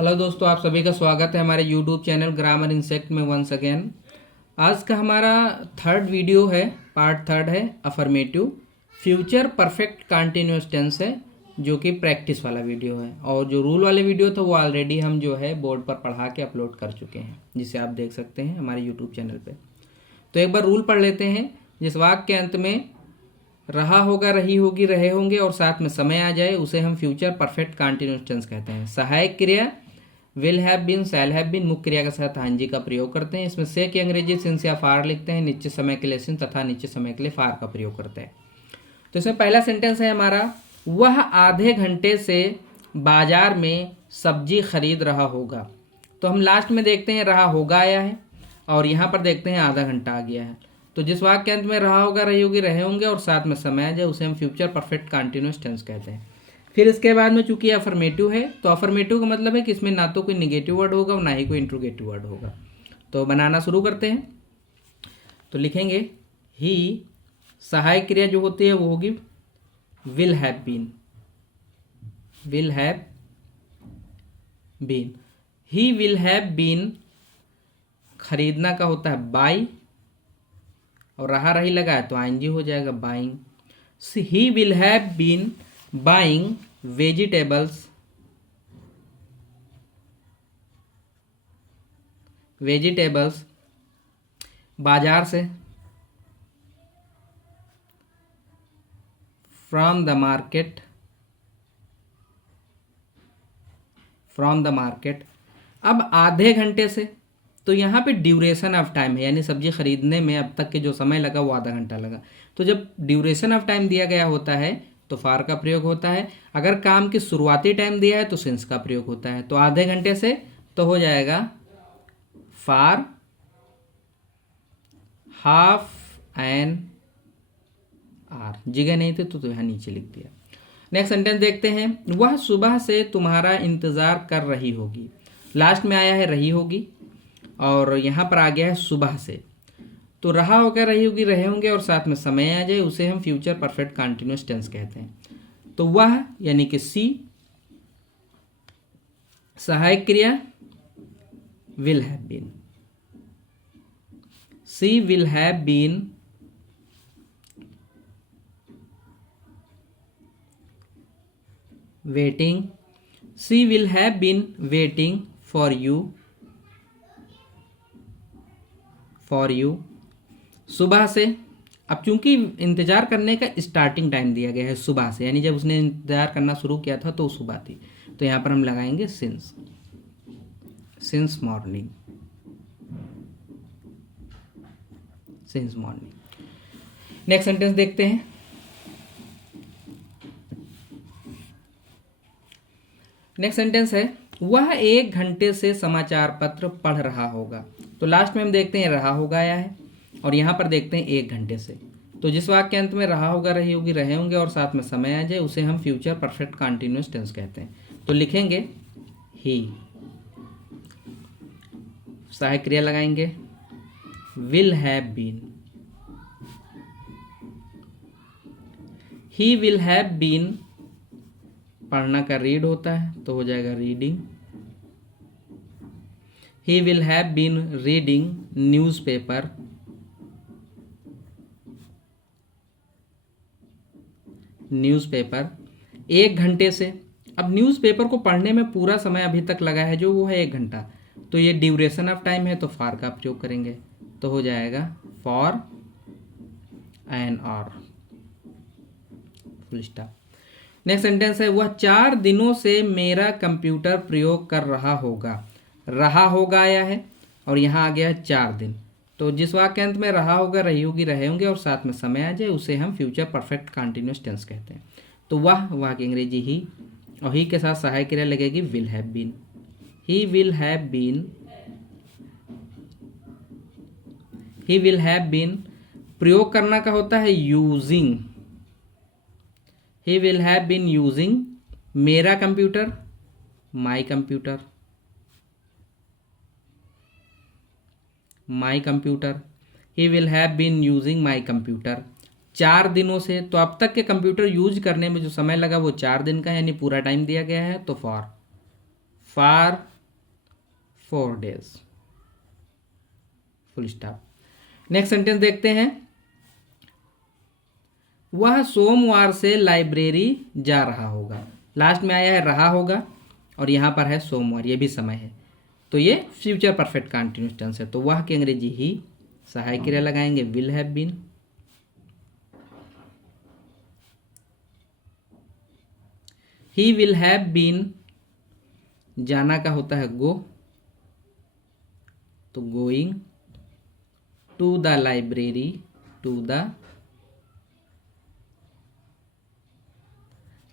Hello दोस्तों, आप सभी का स्वागत है हमारे यूट्यूब चैनल ग्रामर इंसेक्ट में वंस अगेन। आज का हमारा थर्ड वीडियो है, पार्ट थर्ड है affirmative future perfect continuous tense है, जो कि प्रैक्टिस वाला वीडियो है। और जो रूल वाले वीडियो था वो ऑलरेडी हम जो है बोर्ड पर पढ़ा के अपलोड कर चुके हैं, जिसे आप देख सकते हैं हमारे यूट्यूब चैनल पे। तो एक बार रूल पढ़ लेते हैं। जिस वाक्य के अंत में रहा होगा, रही होगी, रहे होंगे और साथ में समय आ जाए उसे हम फ्यूचर परफेक्ट कंटिन्यूअस टेंस कहते हैं। सहायक क्रिया will have been, shall have been, मुख्य क्रिया के साथ हाँ जी का प्रयोग करते हैं। इसमें से की अंग्रेजी सिंस या फार लिखते हैं, निश्चित समय के लिए सिंस तथा निश्चित समय के लिए फार का प्रयोग करते हैं। तो इसमें पहला सेंटेंस है हमारा, वह आधे घंटे से बाजार में सब्जी खरीद रहा होगा। तो हम लास्ट में देखते हैं रहा होगा आया है और यहाँ पर देखते हैं आधा घंटा आ गया है। तो जिस वाक्य के अंत में रहा होगा, रही होगी, रहे होंगे और साथ में समय आ जाए उसे हम फ्यूचर परफेक्ट कंटिन्यूअस टेंस कहते हैं। फिर इसके बाद में चूंकि अफर्मेटिव है तो अफर्मेटिव का मतलब है कि इसमें ना तो कोई निगेटिव वर्ड होगा और ना ही कोई इंट्रोगेटिव वर्ड होगा। तो बनाना शुरू करते हैं। तो लिखेंगे ही, सहायक क्रिया जो होती है वो होगी will have been, will have been. He will have been खरीदना का होता है बाई और रहा रही लगा है तो आईएनजी हो जाएगा buying. He will have been buying vegetables, vegetables बाजार से, from the market, from the market. अब आधे घंटे से, तो यहाँ पे ड्यूरेशन ऑफ टाइम है, यानी सब्जी खरीदने में अब तक के जो समय लगा वो आधा घंटा लगा। तो जब ड्यूरेशन ऑफ टाइम दिया गया होता है तो फार का प्रयोग होता है। अगर काम की शुरुआती टाइम दिया है तो सिंस का प्रयोग होता है। तो आधे घंटे से तो हो जाएगा फार हाफ एन आर, जगह नहीं थे तो यहाँ नीचे लिख दिया। नेक्स्ट सेंटेंस देखते हैं, वह सुबह से तुम्हारा इंतजार कर रही होगी। लास्ट में आया है रही होगी और यहाँ पर आ गया है सुबह से। तो रहा होगा, रही होगी, रहे होंगे और साथ में समय आ जाए उसे हम फ्यूचर परफेक्ट कंटिन्यूअस टेंस कहते हैं। तो वह यानी कि सी, सहायक क्रिया will have been, she will have been waiting, she will have been waiting for you, for you. सुबह से, अब चूंकि इंतजार करने का स्टार्टिंग टाइम दिया गया है सुबह से, यानी जब उसने इंतजार करना शुरू किया था तो सुबह थी, तो यहां पर हम लगाएंगे since, since morning, since morning. Next sentence देखते हैं। नेक्स्ट सेंटेंस है, वह 1 घंटे से समाचार पत्र पढ़ रहा होगा। तो लास्ट में हम देखते हैं रहा होगा आया है और यहाँ पर देखते हैं 1 घंटे से। तो जिस वाक्य के अंत में रहा होगा, रही होगी, रहे होंगे और साथ में समय आ जाए उसे हम फ्यूचर परफेक्ट कंटिन्यूअस टेंस कहते हैं। तो लिखेंगे ही, सहायक क्रिया लगाएंगे will have been, he will have been पढ़ना का रीड होता है तो हो जाएगा reading. He will have been reading newspaper, newspaper 1 घंटे से। अब न्यूज़पेपर को पढ़ने में पूरा समय अभी तक लगा है जो वो है 1 घंटा, तो ये ड्यूरेशन ऑफ टाइम है तो फार का प्रयोग करेंगे तो हो जाएगा for an hour, full stop. Next sentence है, वह 4 दिनों से मेरा कंप्यूटर प्रयोग कर रहा होगा। रहा होगा आया है और यहाँ आ गया है 4 दिन। तो जिस वाक्य के अंत में रहा होगा, रही होगी, रहे होंगे और साथ में समय आ जाए उसे हम फ्यूचर परफेक्ट कंटिन्यूअस टेंस कहते हैं। तो वह की अंग्रेजी ही और ही के साथ सहायक क्रिया लगेगी will have been, he will have been, he will have been. प्रयोग करना का होता है using, he will have been using मेरा computer, my computer, my computer, he will have been using my computer. 4 दिनों से, तो अब तक के कंप्यूटर यूज करने में जो समय लगा वो 4 दिन का, यानी पूरा टाइम दिया गया है तो for 4 days, full stop. Next sentence देखते हैं। वह सोमवार से लाइब्रेरी जा रहा होगा। लास्ट में आया है रहा होगा और यहां पर है सोमवार, ये भी समय है, तो ये फ्यूचर परफेक्ट कंटिन्यूअस टेंस है। तो वह की अंग्रेजी ही, सहायक क्रिया लगाएंगे will have been. He will have been, जाना का होता है गो, तो going to the library, to the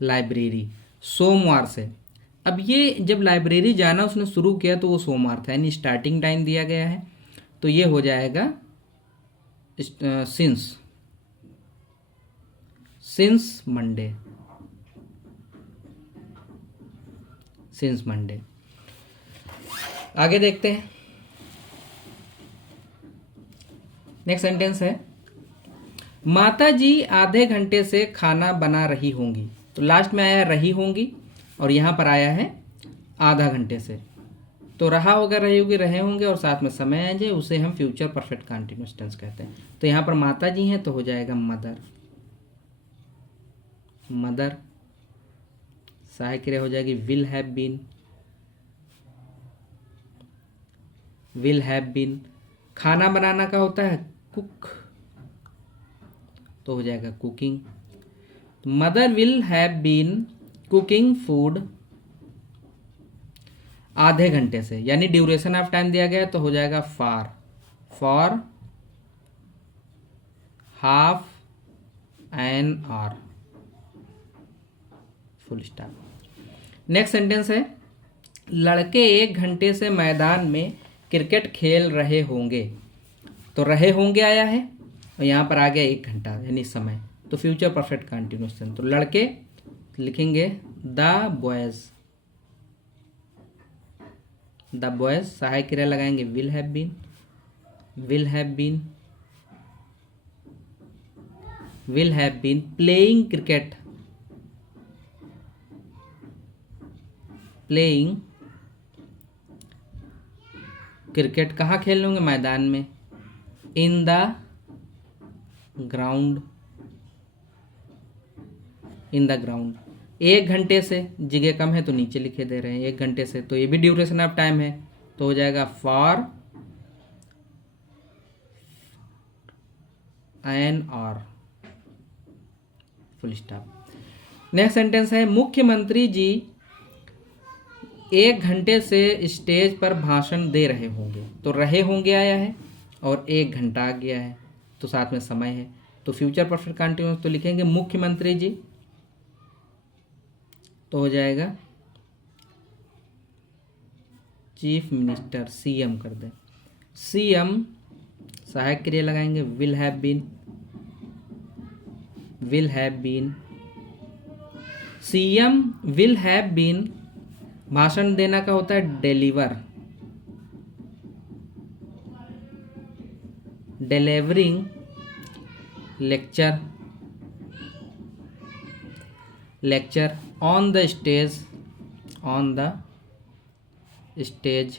library, सोमवार से। अब ये जब लाइब्रेरी जाना उसने शुरू किया तो वो सोमवार था, यानी स्टार्टिंग टाइम दिया गया है, तो ये हो जाएगा सिंस मंडे, सिंस मंडे। आगे देखते हैं। नेक्स्ट सेंटेंस है, माता जी आधे घंटे से खाना बना रही होंगी। तो लास्ट में आया रही होंगी और यहां पर आया है आधा घंटे से, तो रहा होगा, रही होगी, रहे होंगे और साथ में समय आ जाए, उसे हम फ्यूचर परफेक्ट कंटिन्यूअस टेंस कहते हैं। तो यहां पर माता जी हैं तो हो जाएगा मदर, मदर। सहायक क्रिया हो जाएगी will have been, will have been. खाना बनाना का होता है कुक, तो हो जाएगा cooking. Mother will have been cooking food आधे घंटे से, यानी ड्यूरेशन ऑफ टाइम दिया गया है तो हो जाएगा for half an hour, full stop. Next sentence है, लड़के 1 घंटे से मैदान में क्रिकेट खेल रहे होंगे। तो रहे होंगे आया है और यहां पर आ गया 1 घंटा यानी समय, तो फ्यूचर परफेक्ट कंटिन्यूअस टेंस। तो लड़के लिखेंगे द बॉयज, द बॉयज। सहायक क्रिया लगाएंगे will have been, will have been, will have been playing cricket, playing cricket. कहाँ खेल होंगे? मैदान में, in the ground, in the ground. 1 घंटे से, जगह कम है तो नीचे लिखे दे रहे हैं 1 घंटे से, तो ये भी ड्यूरेशन ऑफ टाइम है, तो हो जाएगा for an hour, full stop. Next sentence है, मुख्यमंत्री जी 1 घंटे से स्टेज पर भाषण दे रहे होंगे। तो रहे होंगे आया है और 1 घंटा आ गया है, तो साथ में समय है, तो फ्यूचर परफेक्ट कंटिन्यूअस। तो लिखेंगे मुख्यमंत्री जी, तो हो जाएगा चीफ मिनिस्टर, सीएम कर दें, सीएम। सहायक क्रिया लगाएंगे will have been, will have been. CM will have been, भाषण देना का होता है deliver, delivering lecture, lecture on the stage, on the stage,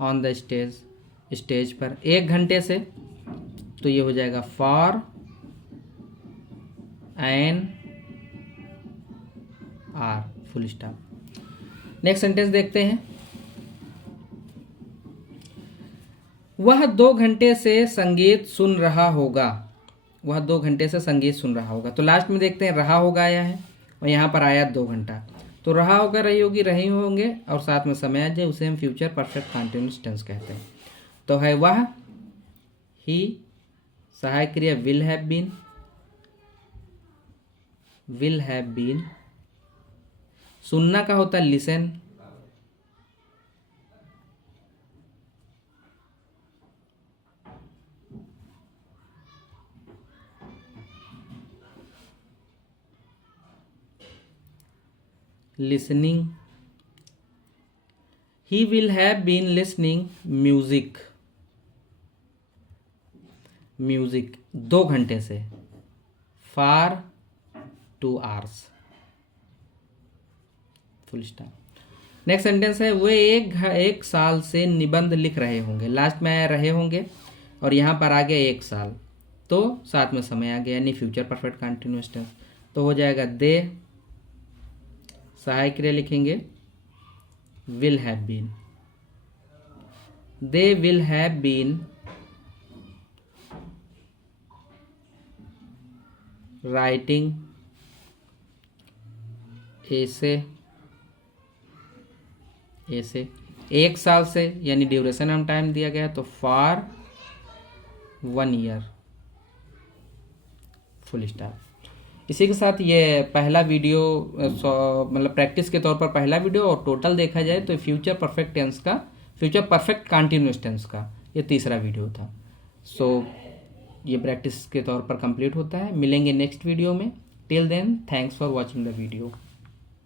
on the stage, stage पर 1 घंटे से, तो ये हो जाएगा for an hour, full stop. Next sentence देखते हैं, वह 2 घंटे से संगीत सुन रहा होगा। वह 2 घंटे से संगीत सुन रहा होगा, तो लास्ट में देखते हैं रहा होगा आया है और यहाँ पर आया 2 घंटा, तो रहा होगा, रही होगी, रही होंगे और साथ में समय आ जाए, उसे हम फ्यूचर परफेक्ट कंटिन्यूअस टेंस कहते हैं। तो है वह, ही, सहायक क्रिया will have been, will have been. सुनना का होता है listen, listening. He will have been listening music, music 2 घंटे से, for 2 hours, full stop. Next sentence है वे एक साल से निबंध लिख रहे होंगे। लास्ट में आया रहे होंगे और यहाँ पर आ गया 1 साल, तो साथ में समय आ गया, यानी फ्यूचर परफेक्ट कंटिन्यूअस टेंस। तो हो जाएगा दे, सहायक क्रिया लिखेंगे will have been, they will have been writing ऐसे 1 साल से, यानी ड्यूरेशन ऑफ टाइम दिया गया तो फॉर 1 ईयर, फुल स्टॉप। इसी के साथ ये पहला वीडियो मतलब प्रैक्टिस के तौर पर पहला वीडियो, और टोटल देखा जाए तो फ्यूचर परफेक्ट टेंस का, फ्यूचर परफेक्ट कंटिन्यूअस टेंस का ये तीसरा वीडियो था। सो ये प्रैक्टिस के तौर पर कंप्लीट होता है। मिलेंगे नेक्स्ट वीडियो में। Till then thanks for watching the video.